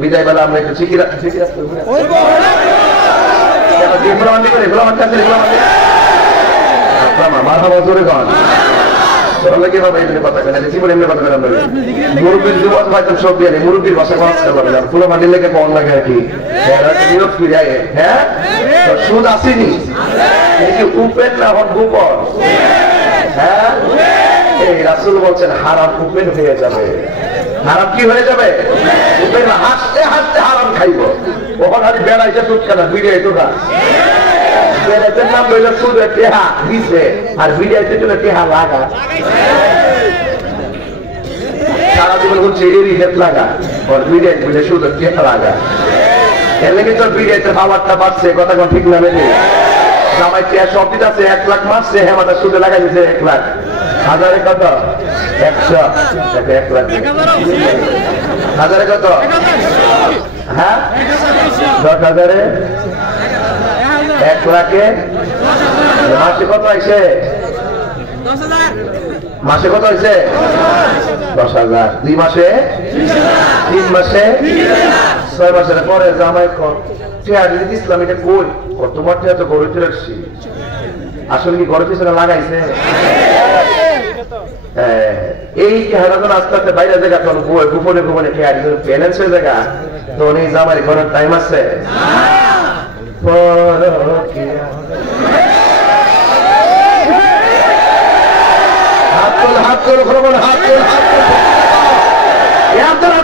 বিদায় বেলা আমরা একটু চিকিরা মারহাবা জোরে গান মুরব্বীর যুবক হয়তো সব দিয়ে মুরব্বীর ভাষা কথা বলে ফুলো মাটির লেগে কম লাগে আর কি বিরোধ ফিরে হ্যাঁ সুদ আসেনি উপেন না হন গোপন হ্যাঁ এই রাসূল বলছেন হারাম উপেন হয়ে যাবে হারাম কি হয়ে যাবে উপেন হাসতে হাসতে হারাম খাইব ওখান আমি বেড়াইতে টুটকানা বিড়িয়ে টুকা বেড়াইতের নাম বললো শুধু টেহা দিছে আর বিড়িয়াইতে চলে টেহা লাগা সারা জীবন বলছে এরই হেত লাগা আর বিড়িয়াই বলে শুধু টেহা লাগা এর লেগে তো বিড়িয়াইতে খাবারটা বাড়ছে কথা কোন ঠিক না মেনে জামাই টেহা সব দিতে আছে 1 লাখ মারছে হেমাটা শুধু লাগাই দিছে 1 লাখ হাজারে কত 100 1 লাখ হাজারে কত হ্যাঁ 10,000 1 লাখে মাসে কত হয়েছে মাসে কত হয়েছে 10,000 2 মাসে 3 মাসে 6 মাসের পরে জামাই ইসলাম এটা কই তোমার তো গড়ে রাখছি আসলে কি গড়ে পিছনে লাগাইছে এই হারাজন আস্তে আস্তে বাইরে জায়গা তখন গোপনে গোপনে ব্যালেন্স হয়ে জায়গা তো এই জামাই ঘরের টাইম আছে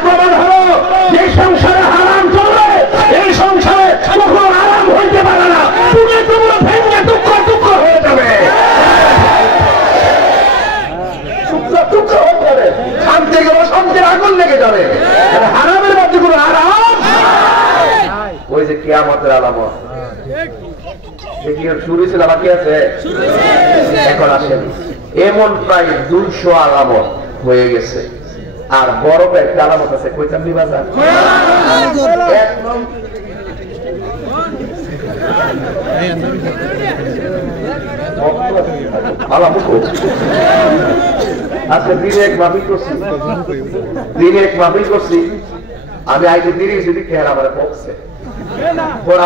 প্রমাণ হলো যে সংসারে হারাম চলে এই সংসারে কখনো আরাম হইতে পারে না তুমি তোমরা ভেঙে টুকরো টুকরো হয়ে যাবে টুকরো টুকরো হয়ে যাবে শান্তি গেলে শান্তির আগুন লেগে যাবে হারামের মধ্যে কোনো আরাম ওই যে কিয়ামতের আলামত শুরু ছিল বাকি আছে এখন আসেন এমন প্রায় 200 আলামত হয়ে গেছে আর বড় একটা আলামত আছে কইতামনি বাজার আজকে দিনে এক মাহফিল করছি আমি আইতে দিনে যদি খেয়াল আমার পক্ষে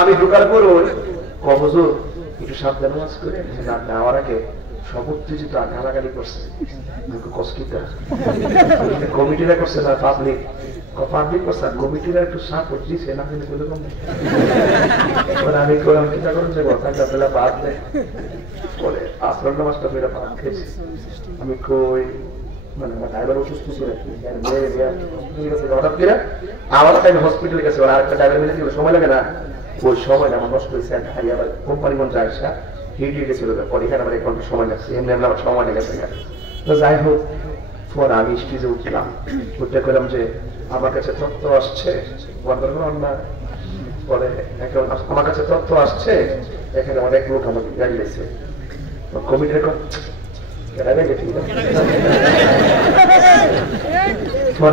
আমি ঢুকার পর হুজুর একটু সাবধান নামাজ করে আমার আগে সবুত্তেজিত গালাগালি করছে কমিটিরা করছে না পাবলিক করছে কমিটিরা একটু সাপোর্ট দিচ্ছে না কিন্তু আমি চিন্তা করুন যে কথাটা পেলা বাদ দেয় বলে আসল নামাজটা পেলা বাদ খেয়েছি আমি কই মানে আমার ড্রাইভার অসুস্থ ছিল হঠাৎ করে আমার টাইম হসপিটালে গেছে আরেকটা ড্রাইভার মিলে ছিল সময় লাগে না ওই সময় আমার নষ্ট হয়েছে আবার কোম্পানি মন যায় হিট ছিল পরে এখানে আমার 1 ঘন্টা সময় লাগছে এমনি আমার সময় লেগেছে তো যাই হোক পর আমি স্টেজে উঠলাম উঠতে করলাম যে আমার কাছে তথ্য আসছে পরে আমার কাছে তথ্য আসছে এখানে অনেক লোক আমাকে গাড়ি লেছে কমিটির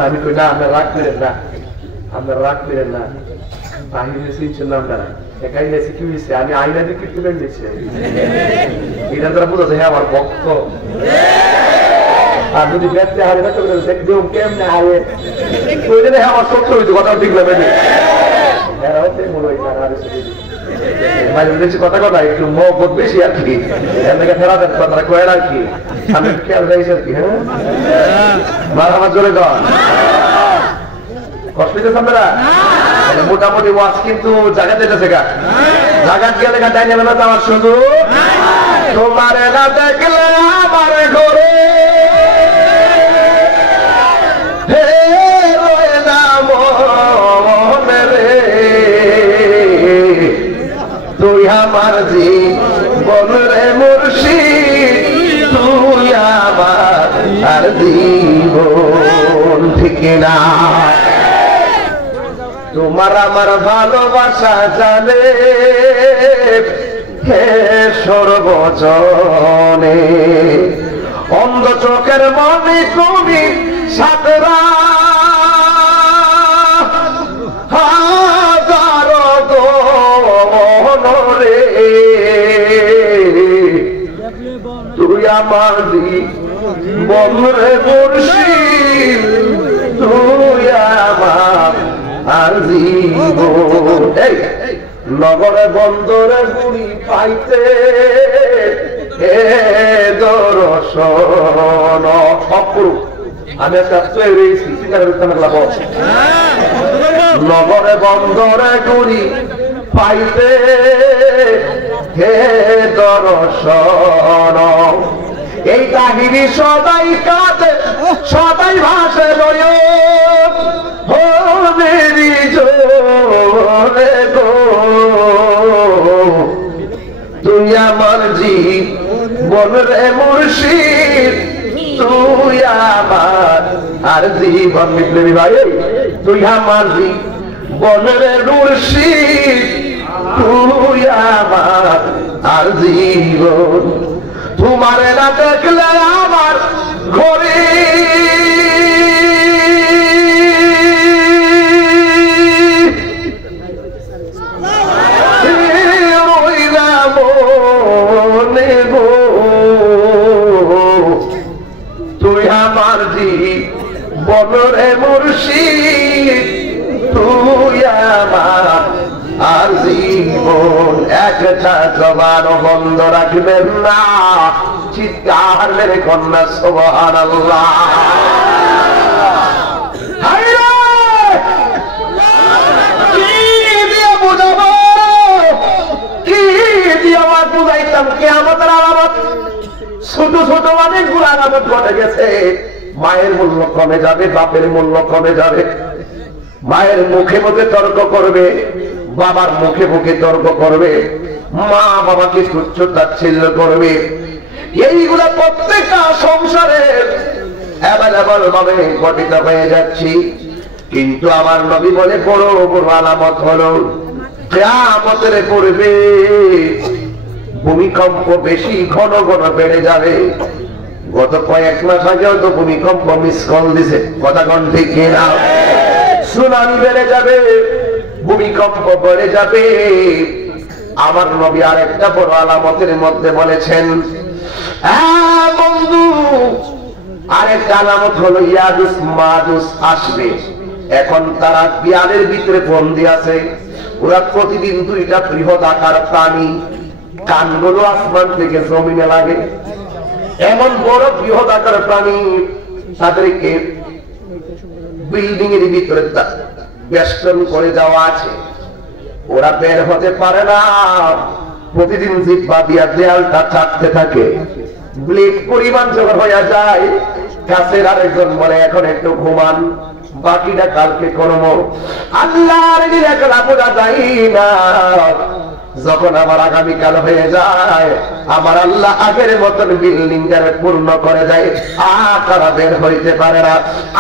আমি কই না আমরা রাগ করেন না বাহিরে চিনছিলাম না একাই লেছি কি হয়েছে আমি আইনা দিয়ে কিন্তু বেরিয়েছি এটা তারা বুঝাচ্ছে হ্যাঁ আমার ভক্ত আর যদি ব্যক্তি হারে থাকতে দেখবেও কেমনে হারে হ্যাঁ আমার সত্য হইতো কথা ঠিক লাগবে কথা কথা একটু মহব্বত বেশি আর কি ফেরাতেন কথাটা কয়ের আর কি আমি খেয়াল রাখছি আর কি হ্যাঁ আমার জোরে গান কষ্ট হইতেছে আপনারা মোটামুটি ওয়াজ কিন্তু জায়গা যেতেছে গা জায়গা গেলে গা যাই নেবে না আমার শুধু তোমার না দেখলে আমার ঘরে তুই আমার জীবন রে মুর্শিদ তুই আমার আর জীবন ঠিক না তোমার আমার ভালোবাসা জানে হে সর্বজনে অন্ধ চোখের মনে তুমি সাতরা হাজারো দোরে তুই আমার জীবন রে মুর্শিদ তুই আমার আর জীবন। এই নগরে বন্দরে গুড়ি পাইতে হে দর্শন অপরূপ। আমি একটা নগরে বন্দরে গুড়ি পাইতে হে দর্শন। এই কাহিনী সদাই কাঁদে সদাই ভাসে লয় মেরি জোরে গো। তুই আমার জীবন রে মুর্শিদ, তুই আমার আর জীবন। বিপ্লবী ভাই, তুই আমার জীবন রে মুর্শিদ, তুই আমার আর জীবন। তোমারে না দেখলে আমার ঘরে তুই আমার জীবন রে মুর্শিদ, তুই আমার আর জীবন। একটা জবান বন্ধ রাখবেন না, চিৎকার মেরে কন্যা সুবহানাল্লাহ। কি দিয়ে বুঝাবো, কি দিয়ে আমার বুঝাইতাম কিয়ামতের আলামত? ছোট ছোট অনেকগুলো আলামত ঘটে গেছে। মায়ের মূল্য কমে যাবে, বাপের মূল্য কমে যাবে। মায়ের মুখে মুখে তর্ক করবে, বাবার মুখে মুখে তর্ক করবে, মা বাবাকে তুচ্ছ তাচ্ছিল্য করবে। এইগুলা প্রত্যেকটা সংসারে অ্যাভেলেবল ভাবে ঘটিত হয়ে যাচ্ছি। কিন্তু আমার নবী বলে বড় বড় আলামত হলো কিয়ামতের পূর্বে ভূমিকম্প বেশি ঘন ঘন বেড়ে যাবে। গত কয়েক মাস আগেও তো ভূমিকম্প মিস কল দিছে, কথা কোন ঠিক কিনা? সুনামি বেড়ে যাবে, ভূমিকম্প বেড়ে যাবে। আমার নবী আরেকটা বড় আলামতের মধ্যে বলেছেন, বন্ধু আরেকটা আলামত হলো ইয়াজুজ মাজুজ আসবে। এখন তারা দেয়ালের ভিতরে বন্দী আছে। ওরা প্রতিদিন দুইটা বৃহৎ আকার প্রাণী, কানগুলো আসমান থেকে জমিনে লাগে। এমন বড় বৃহৎ আকার প্রাণী, তাদেরকে বিল্ডিং এর ভিতরে বেষ্টন করে যাওয়া আছে। ওরা বের হতে পারে না। প্রতিদিন জিহ্বা দিয়া দেয়ালটা চাটতে থাকে। ব্লেড পরিমাণ যখন হয়ে যায়, কাছের আরেকজন বলে এখন একটু ঘুমান, বাকিটা কালকে করবো। আল্লাহর নিরাকরা বোঝা যায় না। যখন আমার আগামীকাল হয়ে যায়, আমার আল্লাহ আগের মতন বিল্ডিং টারে পূর্ণ করে দেয়, আর তারা বের হইতে পারে না।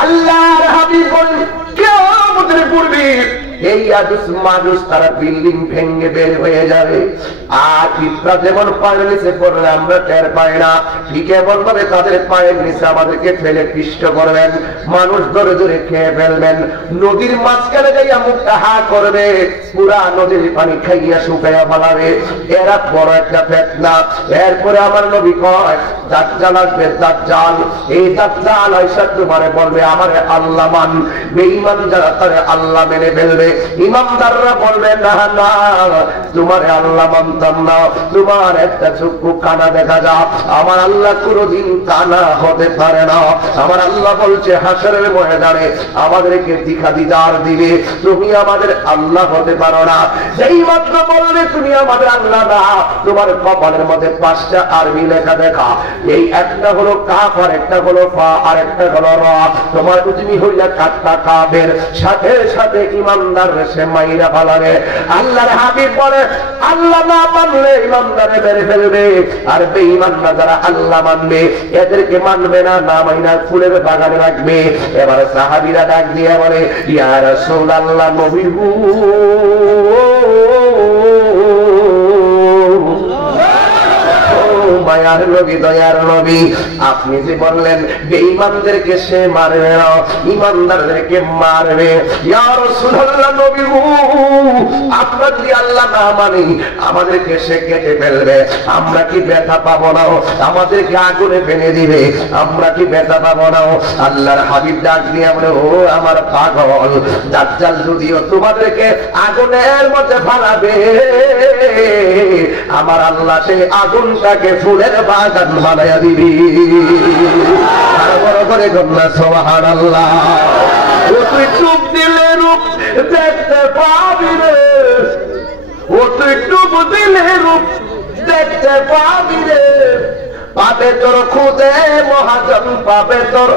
আল্লাহর হাবিব বলেন কিয়ামতের পূর্বে এই ইয়াজুজ মাজুজ তারা বিল্ডিং ভেঙে বের হয়ে যাবে। আর পিঁপড়া যেমন পায়ের নিচে পড়লে আমরা টের পাই না, ঠিক এমন ভাবে তাদের পায়ের নিচে আমাদেরকে ফেলে পিষ্ট করবেন, মানুষ ধরে ধরে খেয়ে ফেলবেন। নদীর মাঝখানে যাইয়া মুখটা হা করবে, পুরা নদীর পানি খাইয়া শুকাইয়া ফেলাবে। এরা বড় একটা ফিতনা। এরপরে আমার নবী কয় দাজ্জাল আসবে, দাজ্জাল। এই দাজ্জাল আইসা তোমারে বলবে আমারে আল্লাহ মান। বেঈমান যারা তারে আল্লাহ মেনে ফেলবে। ইমানদাররা বলবে না না, তোমার আল্লাহ মানতাম না, তোমার একটা চক্ষু কানা দেখা যা। আমার আল্লাহ কোনদিন কানা হতে পারে না। আমার আল্লাহ বলছে হাসরের ময়দানে আমাদেরকে দিখা দিদার দিবে, তুমি আমাদের আল্লাহ হতে পারো না। যেই মাত্র বলবে তুমি আমাদের আল্লাহ না, তোমার কপালের মধ্যে 5টা আরবি লেখা দেখা। এই একটা হলো কাফ, আর একটা হলো ফা, আর একটা হলো রা। তোমার তুমি হইলা কাটটা কাফের, সাথে সাথে ইমানদার সে মাইরা ফালাবে। আল্লাহর হাবিব বলে আল্লাহ না মানলে ইমানদারে মেরে ফেলবে, আর বেঈমানরা যারা আল্লাহ মানবে এদেরকে মানবে না, না মাইনা ফুলের বাগানে রাখবে। এবারে সাহাবীরা ডাক দিয়ে বলে ইয়া রাসূলুল্লাহ, নবী গো মায়ার নবী, দয়ার নবী, আপনি যে বললেন বেঈমানদেরকে সে মারবে না, ইমানদারদেরকে মারবে। ইয়া রাসূলুল্লাহ, নবী গো আপনার যদি আল্লাহ না মানি আমাদেরকে সে কেটে ফেলবে, আমরা কি ব্যথা পাবো না? আমাদেরকে আগুনে ফেলে দিবে, আমরা কি ব্যথা পাবো না? আল্লাহর হাবিব ডাক দিয়ে আমরা, ও আমার পাগল, দাজ্জাল যদিও তোমাদেরকে আগুনের মধ্যে ফালাবে, আমার আল্লাহ সেই আগুনটাকে ফুলের বাগান বানাইয়া দিবি। আর বড় করে কন্যা সুবহানাল্লাহ। ও তুই চুপ দিলে রূপ দেখতে পাবি রে, ও তুই চুপ দিলে রূপ দেখতে পাবি রে, পাবে তোর খুদে মহাজন, পাবে তোর